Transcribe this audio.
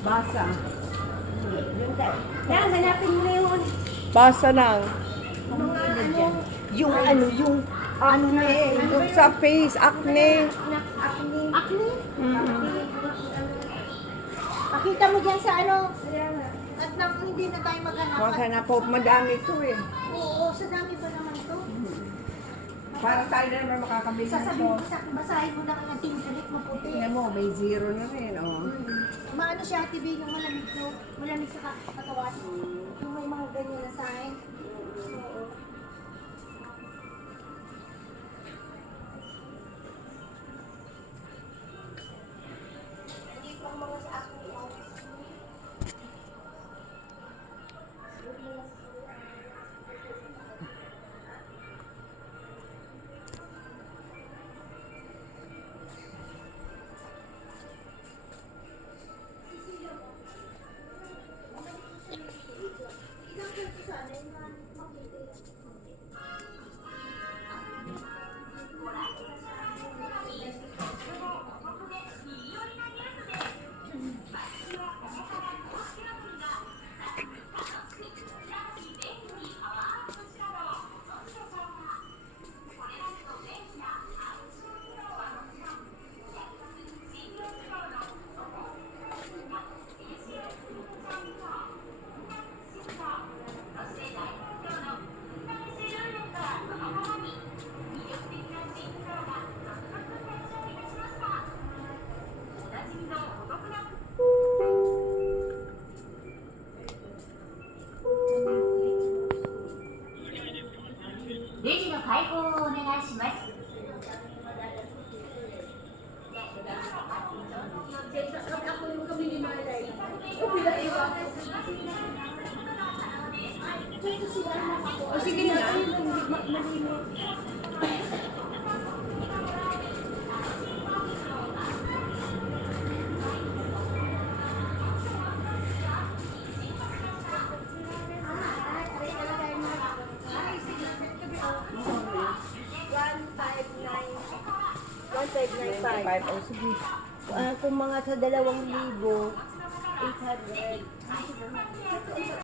Basa. Yan, hanapin mo na yun. Basa lang. Mga ano, Ano na eh. Yung sa face, acne. acne. Acne? Mm-hmm. Pakita mo dyan sa ano. At nang hindi na tayo maghanap. Maghanap po, madami ito eh. Oo, sa dami ba naman to? Para tayo na naman makakabili Sasabihin nito. mo, basahin mo lang ang ating ulit maputi. Tingnan mo, may zero na rin. Oh. Maano siya, TV, yung malamig to. Malamig sa katawan. Yung may mga ganyan na sign. Oo. Hindi pang mga sa akin. O sige na. Five. O sige. Kung mga sa 2,000, 800.